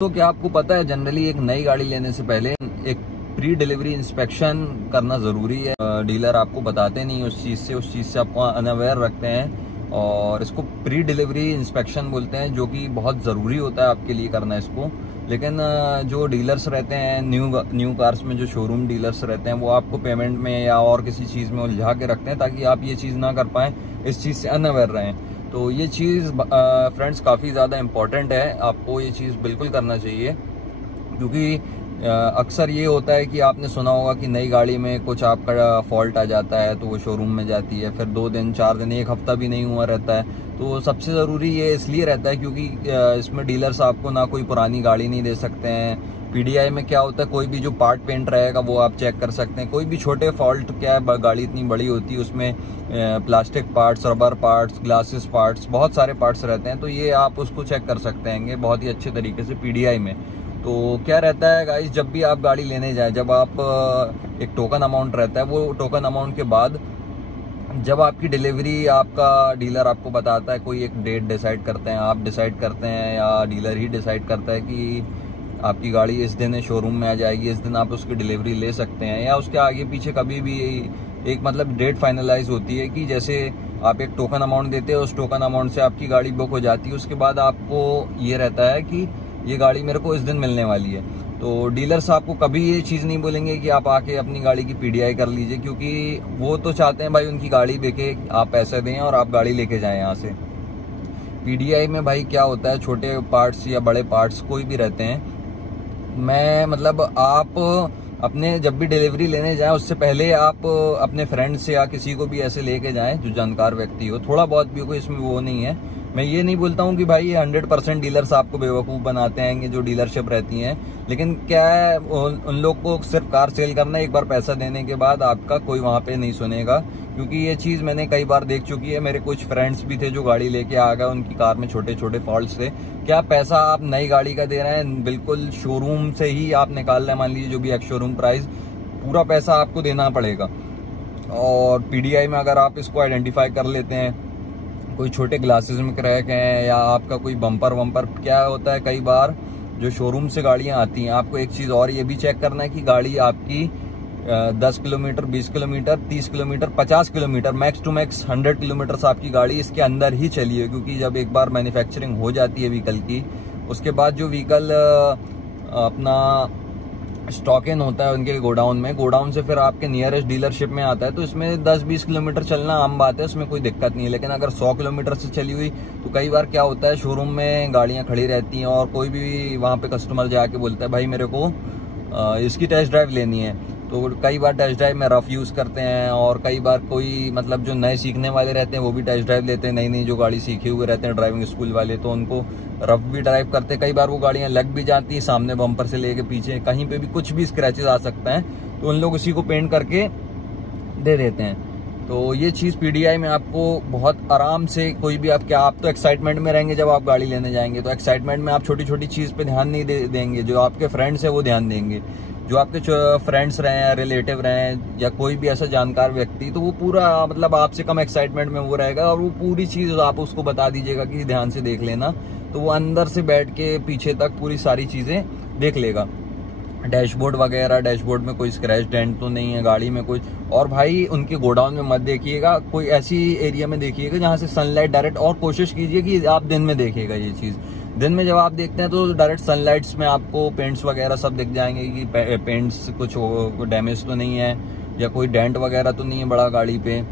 तो क्या आपको पता है जनरली एक नई गाड़ी लेने से पहले एक प्री डिलीवरी इंस्पेक्शन करना ज़रूरी है। डीलर आपको बताते नहीं उस चीज़ से आपको अनअवेयर रखते हैं और इसको प्री डिलीवरी इंस्पेक्शन बोलते हैं, जो कि बहुत ज़रूरी होता है आपके लिए करना इसको। लेकिन जो डीलर्स रहते हैं न्यू कार्स में, जो शोरूम डीलर्स रहते हैं, वो आपको पेमेंट में या और किसी चीज़ में उलझा के रखते हैं ताकि आप ये चीज़ ना कर पाएँ, इस चीज़ से अनअवेयर रहें। तो ये चीज़ फ्रेंड्स काफ़ी ज़्यादा इम्पॉर्टेंट है, आपको ये चीज़ बिल्कुल करना चाहिए। क्योंकि अक्सर ये होता है कि आपने सुना होगा कि नई गाड़ी में कुछ आपका फॉल्ट आ जाता है तो वो शोरूम में जाती है, फिर 2 दिन 4 दिन 1 हफ्ता भी नहीं हुआ रहता है। तो सबसे ज़रूरी ये इसलिए रहता है क्योंकि इसमें डीलर्स आपको ना कोई पुरानी गाड़ी नहीं दे सकते हैं। पीडीआई में क्या होता है, कोई भी जो पार्ट पेंट रहेगा वो आप चेक कर सकते हैं। कोई भी छोटे फॉल्ट, क्या है गाड़ी इतनी बड़ी होती है, उसमें plastic parts, rubber parts, glasses parts, बहुत सारे पार्ट्स रहते हैं, तो ये आप उसको चेक कर सकते हैं बहुत ही अच्छे तरीके से पीडीआई में। तो क्या रहता है गाइस, जब भी आप गाड़ी लेने जाए, जब आप एक टोकन अमाउंट रहता है, वो टोकन अमाउंट के बाद जब आपकी डिलीवरी आपका डीलर आपको बताता है, कोई एक डेट डिसाइड करते हैं, आप डिसाइड करते हैं या डीलर ही डिसाइड करता है कि आपकी गाड़ी इस दिन शोरूम में आ जाएगी, इस दिन आप उसकी डिलीवरी ले सकते हैं, या उसके आगे पीछे कभी भी एक मतलब डेट फाइनलाइज होती है कि जैसे आप एक टोकन अमाउंट देते हैं, उस टोकन अमाउंट से आपकी गाड़ी बुक हो जाती है। उसके बाद आपको ये रहता है कि ये गाड़ी मेरे को इस दिन मिलने वाली है। तो डीलर्स आपको कभी ये चीज़ नहीं बोलेंगे कि आप आके अपनी गाड़ी की पीडीआई कर लीजिए, क्योंकि वो तो चाहते हैं भाई उनकी गाड़ी बेचे, आप पैसे दें और आप गाड़ी लेके जाएं यहाँ से। पीडीआई में भाई क्या होता है, छोटे पार्ट्स या बड़े पार्ट्स कोई भी रहते हैं, मैं मतलब आप अपने जब भी डिलीवरी लेने जाएं उससे पहले आप अपने फ्रेंड से या किसी को भी ऐसे लेके जाएं जो जानकार व्यक्ति हो, थोड़ा बहुत भी हो, इसमें वो नहीं है। मैं ये नहीं बोलता हूँ कि भाई ये 100% डीलर्स आपको बेवकूफ़ बनाते हैं जो डीलरशिप रहती हैं, लेकिन क्या है उन लोग को सिर्फ कार सेल करना है, एक बार पैसा देने के बाद आपका कोई वहाँ पे नहीं सुनेगा। क्योंकि ये चीज़ मैंने कई बार देख चुकी है, मेरे कुछ फ्रेंड्स भी थे जो गाड़ी लेके आ गए, उनकी कार में छोटे छोटे फॉल्ट्स थे। क्या पैसा आप नई गाड़ी का दे रहे हैं, बिल्कुल शोरूम से ही आप निकाल रहे हैं, मान लीजिए जो भी एक्स शोरूम प्राइस, पूरा पैसा आपको देना पड़ेगा। और पीडीआई में अगर आप इसको आइडेंटिफाई कर लेते हैं, कोई छोटे ग्लासेस में क्रैक हैं या आपका कोई बम्पर वम्पर, क्या होता है कई बार जो शोरूम से गाड़ियां आती हैं, आपको एक चीज़ और ये भी चेक करना है कि गाड़ी आपकी 10 kilometre, 20 kilometre, 30 kilometre, 50 kilometre, max to max 100 kilometre आपकी गाड़ी इसके अंदर ही चली है। क्योंकि जब एक बार मैन्युफैक्चरिंग हो जाती है व्हीकल की, उसके बाद जो व्हीकल अपना स्टॉक इन होता है उनके गोडाउन में, गोडाउन से फिर आपके नियरेस्ट डीलरशिप में आता है, तो इसमें 10-20 किलोमीटर चलना आम बात है, उसमें कोई दिक्कत नहीं है। लेकिन अगर 100 किलोमीटर से चली हुई, तो कई बार क्या होता है शोरूम में गाड़ियां खड़ी रहती हैं और कोई भी वहां पे कस्टमर जाके बोलता है भाई मेरे को इसकी टेस्ट ड्राइव लेनी है, तो कई बार टेस्ट ड्राइव में रफ यूज़ करते हैं। और कई बार कोई मतलब जो नए सीखने वाले रहते हैं वो भी टेस्ट ड्राइव लेते हैं, नई जो गाड़ी सीखे हुए रहते हैं ड्राइविंग स्कूल वाले, तो उनको रफ भी ड्राइव करते हैं। कई बार वो गाड़ियां लग भी जाती हैं, सामने बम्पर से लेके पीछे कहीं पे भी कुछ भी स्क्रैचेस आ सकते हैं, तो उन लोग उसी को पेंट करके दे देते हैं। तो ये चीज़ पीडीआई में आपको बहुत आराम से, कोई भी आप तो एक्साइटमेंट में रहेंगे जब आप गाड़ी लेने जाएंगे, तो एक्साइटमेंट में आप छोटी छोटी चीज़ पे ध्यान नहीं देंगे, जो आपके फ्रेंड्स है वो ध्यान देंगे, जो आपके फ्रेंड्स रहे हैं, रिलेटिव रहे हैं या कोई भी ऐसा जानकार व्यक्ति, तो वो पूरा मतलब आपसे कम एक्साइटमेंट में वो रहेगा और वो पूरी चीज़ आप उसको बता दीजिएगा कि ध्यान से देख लेना, तो वो अंदर से बैठ के पीछे तक पूरी सारी चीज़ें देख लेगा। डैशबोर्ड वगैरह, डैशबोर्ड में कोई स्क्रैच डेंट तो नहीं है गाड़ी में कोई। और भाई उनके गोडाउन में मत देखिएगा, कोई ऐसी एरिया में देखिएगा जहाँ से सनलाइट डायरेक्ट, और कोशिश कीजिए कि आप दिन में देखिएगा ये चीज़। दिन में जब आप देखते हैं तो डायरेक्ट सनलाइट्स में आपको पेंट्स वगैरह सब दिख जाएंगे कि पेंट्स कुछ डैमेज तो नहीं है या कोई डेंट वगैरह तो नहीं है बड़ा गाड़ी पे।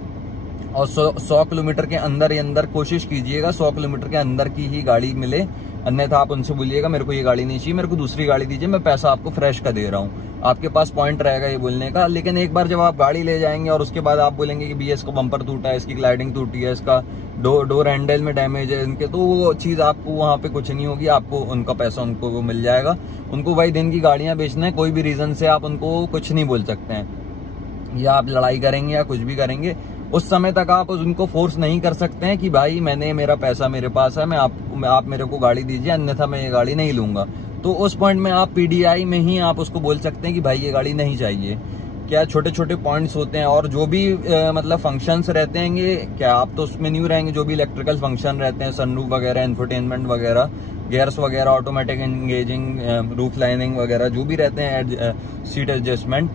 और 100 किलोमीटर के अंदर ही अंदर कोशिश कीजिएगा 100 किलोमीटर के अंदर की ही गाड़ी मिले, अन्यथा आप उनसे बोलिएगा मेरे को ये गाड़ी नहीं चाहिए, मेरे को दूसरी गाड़ी दीजिए, मैं पैसा आपको फ्रेश का दे रहा हूँ। आपके पास पॉइंट रहेगा ये बोलने का। लेकिन एक बार जब आप गाड़ी ले जाएंगे और उसके बाद आप बोलेंगे कि भैया इसका बम्पर टूटा है, इसकी ग्लाइडिंग टूटी है, इसका डोर हैंडल में डैमेज है इनके, तो वो चीज़ आपको वहाँ पे कुछ नहीं होगी, आपको उनका पैसा उनको वो मिल जाएगा। उनको भाई दिन की गाड़ियाँ बेचना है, कोई भी रीज़न से आप उनको कुछ नहीं बोल सकते हैं, या आप लड़ाई करेंगे या कुछ भी करेंगे, उस समय तक आप उनको फोर्स नहीं कर सकते हैं कि भाई मेरा पैसा मेरे पास है, आप मेरे को गाड़ी दीजिए, अन्यथा मैं ये गाड़ी नहीं लूंगा। तो उस पॉइंट में आप पीडीआई में ही आप उसको बोल सकते हैं कि भाई ये गाड़ी नहीं चाहिए। क्या छोटे छोटे पॉइंट्स होते हैं और जो भी मतलब फंक्शंस रहते हैं, क्या आप तो उसमें न्यू रहेंगे, जो भी इलेक्ट्रिकल फंक्शन रहते हैं, सनरूफ वगैरह, इंफोटेनमेंट वगैरह, गियर्स वगैरह, ऑटोमेटिक एंगेजिंग, रूफ लाइनिंग वगैरह जो भी रहते हैं, सीट एडजस्टमेंट,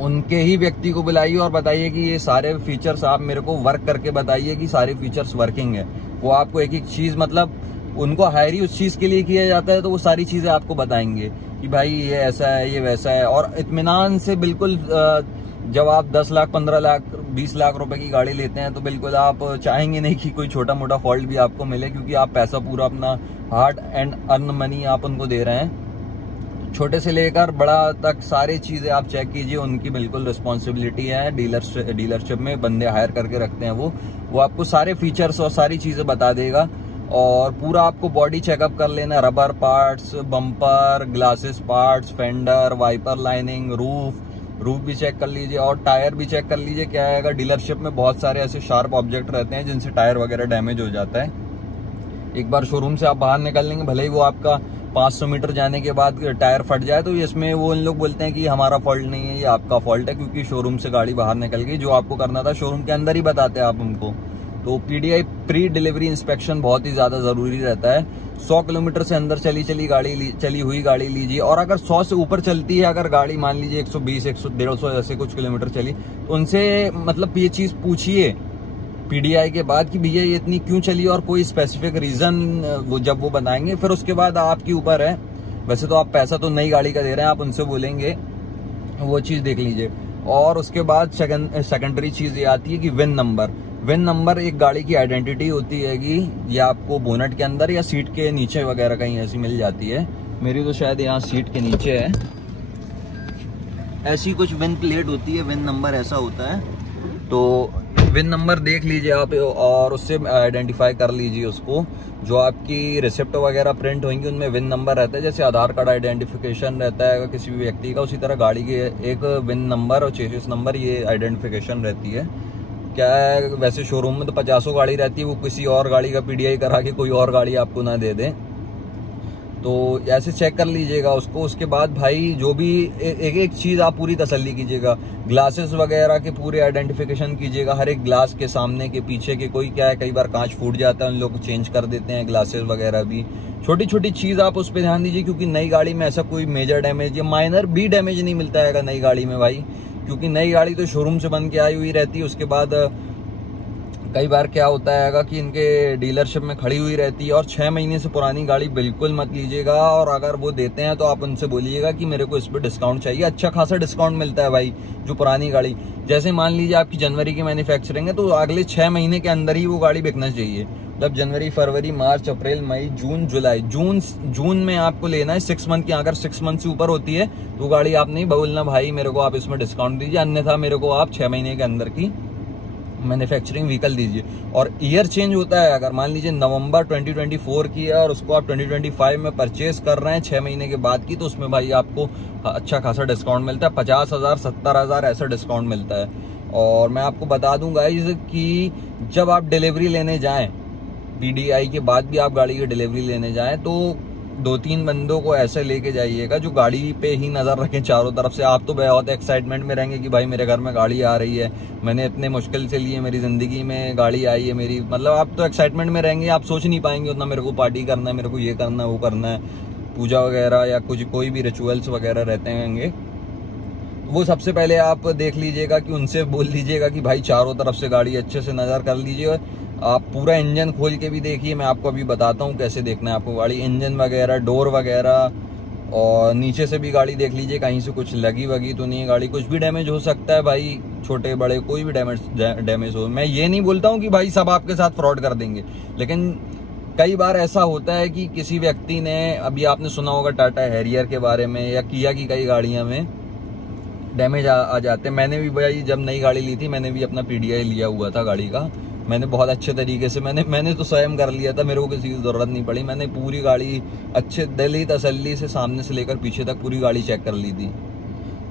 उनके ही व्यक्ति को बुलाइए और बताइए कि ये सारे फीचर्स आप मेरे को वर्क करके बताइए कि सारे फीचर्स वर्किंग है। वो आपको एक एक चीज, मतलब उनको हायर ही उस चीज के लिए किया जाता है, तो वो सारी चीजें आपको बताएंगे कि भाई ये ऐसा है, ये वैसा है। और इत्मीनान से बिल्कुल, जब आप 10 लाख 15 लाख 20 लाख रुपए की गाड़ी लेते हैं तो बिल्कुल आप चाहेंगे नहीं कि कोई छोटा मोटा फॉल्ट भी आपको मिले, क्योंकि आप पैसा पूरा अपना हार्ड एंड अर्न मनी आप उनको दे रहे हैं। छोटे से लेकर बड़ा तक सारी चीजें आप चेक कीजिए, उनकी बिल्कुल रिस्पॉन्सिबिलिटी है। डीलरशिप में बंदे हायर करके रखते हैं, वो आपको सारे फीचर्स और सारी चीजें बता देगा। और पूरा आपको बॉडी चेकअप कर लेना, rubber parts, bumper, glasses parts, fender, wiper lining, roof भी चेक कर लीजिए और टायर भी चेक कर लीजिए। क्या है, अगर डीलरशिप में बहुत सारे ऐसे शार्प ऑब्जेक्ट रहते हैं जिनसे टायर वगैरह डैमेज हो जाता है। एक बार शोरूम से आप बाहर निकल लेंगे, भले ही वो आपका 500 मीटर जाने के बाद टायर फट जाए, तो इसमें वो इन लोग बोलते हैं कि हमारा फॉल्ट नहीं है, ये आपका फॉल्ट है, क्योंकि शोरूम से गाड़ी बाहर निकल गई। जो आपको करना था शोरूम के अंदर ही बताते हैं आप उनको। तो पीडीआई प्री डिलीवरी इंस्पेक्शन बहुत ही ज्यादा जरूरी रहता है। 100 किलोमीटर से अंदर चली हुई गाड़ी लीजिए, और अगर 100 से ऊपर चलती है अगर गाड़ी, मान लीजिए 120, 150 ऐसे कुछ किलोमीटर चली, तो उनसे मतलब ये चीज पूछिए पीडीआई के बाद कि भैया ये इतनी क्यों चली, और कोई स्पेसिफिक रीजन वो जब वो बताएंगे, फिर उसके बाद आपके ऊपर है। वैसे तो आप पैसा तो नई गाड़ी का दे रहे हैं, आप उनसे बोलेंगे, वो चीज देख लीजिए। और उसके बाद सेकेंडरी चीज ये आती है कि विन नंबर एक गाड़ी की आइडेंटिटी होती है कि ये आपको बोनट के अंदर या सीट के नीचे वगैरह कहीं ऐसी मिल जाती है। मेरी तो शायद यहाँ सीट के नीचे है, ऐसी कुछ विन प्लेट होती है, विन नंबर ऐसा होता है। तो विन नंबर देख लीजिए आप और उससे आइडेंटिफाई कर लीजिए उसको। जो आपकी रिसिप्ट वगैरह प्रिंट होंगी उनमें विन नंबर रहता है, जैसे आधार कार्ड आइडेंटिफिकेशन रहता है किसी भी व्यक्ति का, उसी तरह गाड़ी के एक विन नंबर और चेसिस नंबर, ये आइडेंटिफिकेशन रहती है। क्या है, वैसे शोरूम में तो 50 गाड़ी रहती है, वो किसी और गाड़ी का पीडीआई करा के कोई और गाड़ी आपको ना दे दे। तो ऐसे चेक कर लीजिएगा उसको। उसके बाद भाई जो भी एक एक चीज आप पूरी तसल्ली कीजिएगा। ग्लासेस वगैरह के पूरे आइडेंटिफिकेशन कीजिएगा, हर एक ग्लास के सामने के पीछे के। कोई क्या है, कई बार कांच फूट जाता है, उन लोग चेंज कर देते हैं ग्लासेस वगैरह भी। छोटी छोटी चीज आप उस पर ध्यान दीजिए, क्योंकि नई गाड़ी में ऐसा कोई मेजर डैमेज या माइनर भी डैमेज नहीं मिलता है नई गाड़ी में भाई, क्योंकि नई गाड़ी तो शोरूम से बन के आई हुई रहती है। उसके बाद कई बार क्या होता है कि इनके डीलरशिप में खड़ी हुई रहती है, और 6 महीने से पुरानी गाड़ी बिल्कुल मत लीजिएगा। और अगर वो देते हैं तो आप उनसे बोलिएगा कि मेरे को इस पर डिस्काउंट चाहिए। अच्छा खासा डिस्काउंट मिलता है भाई जो पुरानी गाड़ी, जैसे मान लीजिए आपकी जनवरी की मैन्युफैक्चरिंग है, तो अगले 6 महीने के अंदर ही वो गाड़ी बिकना चाहिए। मतलब जनवरी, फरवरी, मार्च, अप्रैल, मई, जून, जुलाई, जून में आपको लेना है 6 मंथ की। अगर 6 मंथ से ऊपर होती है तो गाड़ी आप नहीं बोलना भाई मेरे को आप इसमें डिस्काउंट दीजिए, अन्यथा मेरे को आप 6 महीने के अंदर की मैन्युफैक्चरिंग व्हीकल दीजिए। और ईयर चेंज होता है, अगर मान लीजिए नवंबर 2024 की है और उसको आप 2025 में परचेस कर रहे हैं 6 महीने के बाद की, तो उसमें भाई आपको अच्छा खासा डिस्काउंट मिलता है, 50,000 70,000 ऐसा डिस्काउंट मिलता है। और मैं आपको बता दूंगा कि जब आप डिलीवरी लेने जाएं, पीडीआई के बाद भी आप गाड़ी की डिलीवरी लेने जाएं, तो 2-3 बंदों को ऐसे लेके जाइएगा जो गाड़ी पे ही नजर रखें चारों तरफ से। आप तो बहुत एक्साइटमेंट में रहेंगे कि भाई मेरे घर में गाड़ी आ रही है, मैंने इतने मुश्किल से लिए, मेरी जिंदगी में गाड़ी आई है मेरी, मतलब आप तो एक्साइटमेंट में रहेंगे, आप सोच नहीं पाएंगे उतना मेरे को पार्टी करना है, मेरे को ये करना है, वो करना है, पूजा वगैरह या कुछ कोई भी रिचुअल्स वगैरह रहते होंगे। वो सबसे पहले आप देख लीजिएगा कि उनसे बोल दीजिएगा कि भाई चारों तरफ से गाड़ी अच्छे से नजर कर लीजिए। आप पूरा इंजन खोल के भी देखिए, मैं आपको अभी बताता हूँ कैसे देखना है आपको गाड़ी, इंजन वगैरह, डोर वगैरह, और नीचे से भी गाड़ी देख लीजिए कहीं से कुछ लगी वगी तो नहीं है गाड़ी। कुछ भी डैमेज हो सकता है भाई, छोटे बड़े कोई भी डैमेज हो। मैं ये नहीं बोलता हूँ कि भाई सब आपके साथ फ्रॉड कर देंगे, लेकिन कई बार ऐसा होता है कि किसी व्यक्ति ने, अभी आपने सुना होगा टाटा हैरियर के बारे में या किया की कई गाड़ियां में डैमेज आ जाते हैं। मैंने भी भाई जब नई गाड़ी ली थी, मैंने भी अपना पीडीआई लिया हुआ था गाड़ी का, मैंने बहुत अच्छे तरीके से मैंने तो स्वयं कर लिया था, मेरे को किसी की जरूरत नहीं पड़ी। मैंने पूरी गाड़ी अच्छे दिली तसल्ली से सामने से लेकर पीछे तक पूरी गाड़ी चेक कर ली थी।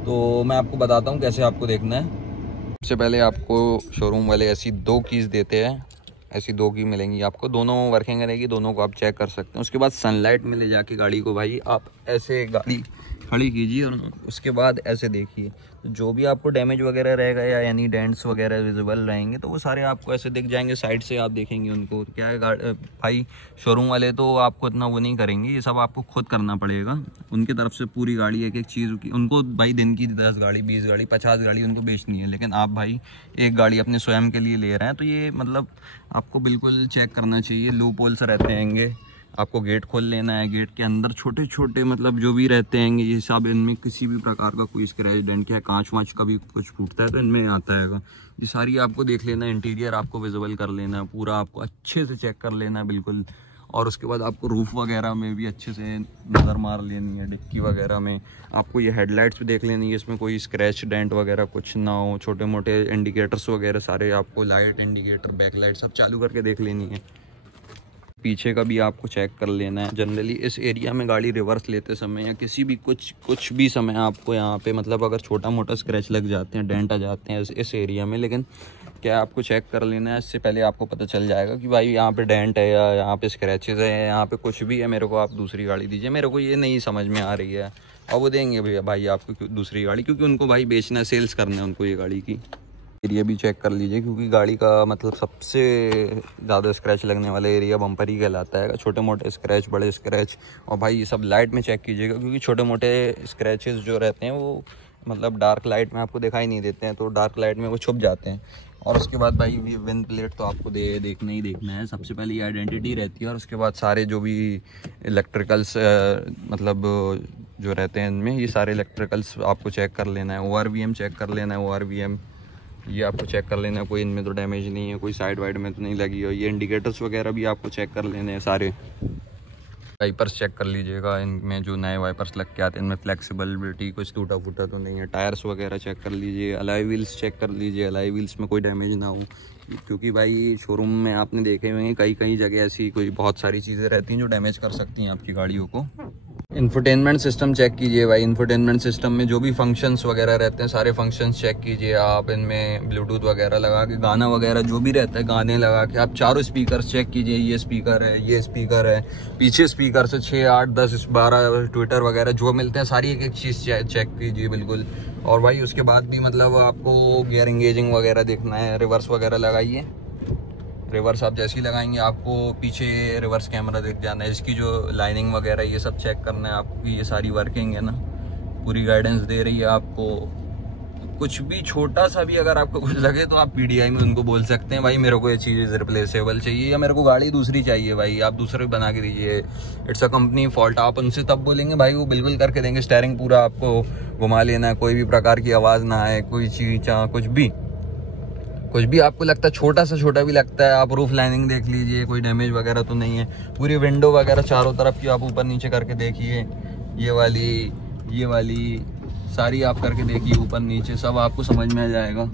तो मैं आपको बताता हूँ कैसे आपको देखना है। सबसे पहले आपको शोरूम वाले ऐसी 2 कीज देते हैं, ऐसी 2 की मिलेंगी आपको, दोनों वर्किंग रहेगी, दोनों को आप चेक कर सकते हैं। उसके बाद सनलाइट में ले जाके गाड़ी को भाई आप ऐसे गाड़ी खड़ी कीजिए और उसके बाद ऐसे देखिए, जो भी आपको डैमेज वगैरह रहेगा या यानी डेंट्स वगैरह विजिबल रहेंगे तो वो सारे आपको ऐसे दिख जाएंगे। साइड से आप देखेंगे उनको, क्या है भाई शोरूम वाले तो आपको इतना वो नहीं करेंगे, ये सब आपको खुद करना पड़ेगा। उनकी तरफ से पूरी गाड़ी एक एक चीज़ की, उनको भाई दिन की 10 गाड़ी 20 गाड़ी 50 गाड़ी उनको बेचनी है, लेकिन आप भाई एक गाड़ी अपने स्वयं के लिए ले रहे हैं, तो ये मतलब आपको बिल्कुल चेक करना चाहिए। लूप होल्स रहते हैंगे, आपको गेट खोल लेना है, गेट के अंदर छोटे छोटे मतलब जो भी रहते हैं ये सब, इनमें किसी भी प्रकार का कोई स्क्रैच डेंट या कांच वाँच का भी कुछ फूटता है तो इनमें आता है। ये सारी आपको देख लेना है, इंटीरियर आपको विजिबल कर लेना है, पूरा आपको अच्छे से चेक कर लेना है बिल्कुल। और उसके बाद आपको रूफ वगैरह में भी अच्छे से नज़र मार लेनी है, डिक्की वगैरह में आपको ये हेडलाइट्स भी देख लेनी है, इसमें कोई स्क्रैच डेंट वगैरह कुछ ना हो। छोटे मोटे इंडिकेटर्स वगैरह सारे आपको, लाइट इंडिकेटर बैक लाइट सब चालू करके देख लेनी है। पीछे का भी आपको चेक कर लेना है। जनरली इस एरिया में गाड़ी रिवर्स लेते समय या किसी भी कुछ भी समय आपको यहाँ पे मतलब अगर छोटा मोटा स्क्रैच लग जाते हैं, डेंट आ जाते हैं इस एरिया में, लेकिन क्या आपको चेक कर लेना है, इससे पहले आपको पता चल जाएगा कि भाई यहाँ पे डेंट है या यहाँ पे स्क्रैचेस है, यहाँ पे कुछ भी है, मेरे को आप दूसरी गाड़ी दीजिए, मेरे को ये नहीं समझ में आ रही है। और वो देंगे भैया भाई आपको दूसरी गाड़ी, क्योंकि उनको भाई बेचना है, सेल्स करना है उनको ये गाड़ी की। एरिया भी चेक कर लीजिए, क्योंकि गाड़ी का मतलब सबसे ज़्यादा स्क्रैच लगने वाला एरिया बम्पर ही कहलाता है। छोटे मोटे स्क्रैच, बड़े स्क्रैच, और भाई ये सब लाइट में चेक कीजिएगा, क्योंकि छोटे मोटे स्क्रैचेस जो रहते हैं वो मतलब डार्क लाइट में आपको दिखाई नहीं देते हैं, तो डार्क लाइट में वो छुप जाते हैं। और उसके बाद भाई विंड प्लेट तो आपको देखना ही देखना है, सबसे पहले ये आइडेंटिटी रहती है, और उसके बाद सारे जो भी इलेक्ट्रिकल्स मतलब जो रहते हैं इनमें, ये सारे इलेक्ट्रिकल्स आपको चेक कर लेना है। ORVM चेक कर लेना है, ORVM ये आपको चेक कर लेना है, कोई इनमें तो डैमेज नहीं है, कोई साइड वाइड में तो नहीं लगी हो। ये इंडिकेटर्स वगैरह भी आपको चेक कर लेने हैं सारे। वाइपर्स चेक कर लीजिएगा, इनमें जो नए वाइपर्स लग के आते हैं इनमें फ्लेक्सिबिलिटी कुछ टूटा फूटा तो नहीं है। टायर्स वगैरह चेक कर लीजिए, अलॉय व्हील्स चेक कर लीजिए, अलॉय व्हील्स में कोई डैमेज ना हो, क्योंकि भाई शोरूम में आपने देखे हुए हैं कई जगह ऐसी कोई बहुत सारी चीज़ें रहती हैं जो डैमेज कर सकती हैं आपकी गाड़ियों को। इंफोटेनमेंट सिस्टम चेक कीजिए भाई, इंफोटेनमेंट सिस्टम में जो भी फंक्शंस वगैरह रहते हैं सारे फंक्शंस चेक कीजिए आप। इनमें ब्लूटूथ वगैरह लगा के, गाना वगैरह जो भी रहता है गाने लगा के आप चारों स्पीकर्स चेक कीजिए, ये स्पीकर है, ये स्पीकर है, पीछे स्पीकर से 6, 8, 10, 12 ट्विटर वगैरह जो मिलते हैं सारी एक एक चीज़ चेक कीजिए बिल्कुल। और भाई उसके बाद भी मतलब आपको गियर इंगेजिंग वगैरह देखना है, रिवर्स वगैरह लगाइए। रिवर्स आप जैसे ही लगाएंगे आपको पीछे रिवर्स कैमरा दिख जाना है, इसकी जो लाइनिंग वगैरह ये सब चेक करना है आपको, ये सारी वर्किंग है ना, पूरी गाइडेंस दे रही है आपको। कुछ भी छोटा सा भी अगर आपको कुछ लगे तो आप PDI में उनको बोल सकते हैं भाई मेरे को ये चीज़ रिप्लेसेबल चाहिए या मेरे को गाड़ी दूसरी चाहिए, भाई आप दूसरे बना के दीजिए, इट्स अ कंपनी फॉल्ट। आप उनसे तब बोलेंगे भाई वो बिल्कुल करके देंगे। स्टीयरिंग पूरा आपको घुमा लेना है, कोई भी प्रकार की आवाज़ ना आए, कोई चीज़ कुछ भी आपको लगता है छोटा सा छोटा भी लगता है, आप रूफ लाइनिंग देख लीजिए, कोई डैमेज वगैरह तो नहीं है। पूरी विंडो वगैरह चारों तरफ की आप ऊपर नीचे करके देखिए, ये वाली सारी आप करके देखिए, ऊपर नीचे सब आपको समझ में आ जाएगा,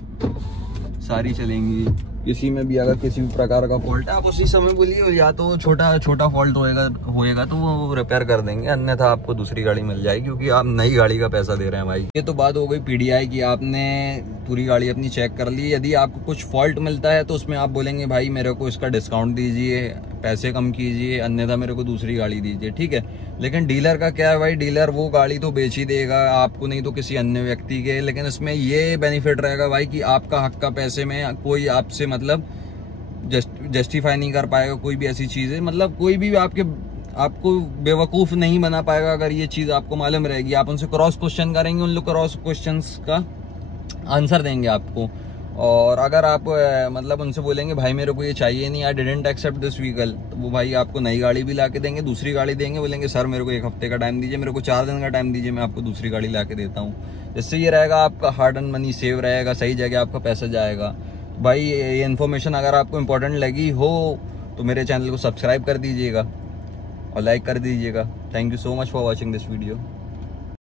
सारी चलेंगी। किसी में भी अगर किसी भी प्रकार का फॉल्ट है आप उसी समय बोलिए, या तो छोटा फॉल्ट होएगा तो वो रिपेयर कर देंगे, अन्यथा आपको दूसरी गाड़ी मिल जाएगी, क्योंकि आप नई गाड़ी का पैसा दे रहे हैं भाई। ये तो बात हो गई PDI की, आपने पूरी गाड़ी अपनी चेक कर ली। यदि आपको कुछ फॉल्ट मिलता है तो उसमें आप बोलेंगे भाई मेरे को इसका डिस्काउंट दीजिए, पैसे कम कीजिए, अन्यथा मेरे को दूसरी गाड़ी दीजिए, ठीक है। लेकिन डीलर का क्या है भाई, डीलर वो गाड़ी तो बेच ही देगा आपको, नहीं तो किसी अन्य व्यक्ति के। लेकिन इसमें ये बेनिफिट रहेगा भाई कि आपका हक का पैसे में कोई आपसे मतलब जस्टिफाई नहीं कर पाएगा कोई भी ऐसी चीज़ है, मतलब कोई भी आपको बेवकूफ़ नहीं बना पाएगा अगर ये चीज़ आपको मालूम रहेगी। आप उनसे क्रॉस क्वेश्चन करेंगे, उन लोग क्रॉस क्वेश्चंस का आंसर देंगे आपको। और अगर आप मतलब उनसे बोलेंगे भाई मेरे को ये चाहिए नहीं, I didn't accept this vehicle, तो वो भाई आपको नई गाड़ी भी ला के देंगे, दूसरी गाड़ी देंगे, बोलेंगे सर मेरे को 1 हफ्ते का टाइम दीजिए, मेरे को 4 दिन का टाइम दीजिए, मैं आपको दूसरी गाड़ी ला के देता हूँ। इससे ये रहेगा आपका हार्ड एंड मनी सेव रहेगा, सही जगह आपका पैसा जाएगा। भाई ये इन्फॉर्मेशन अगर आपको इम्पोर्टेंट लगी हो तो मेरे चैनल को सब्सक्राइब कर दीजिएगा और लाइक कर दीजिएगा। Thank you so much for watching this video.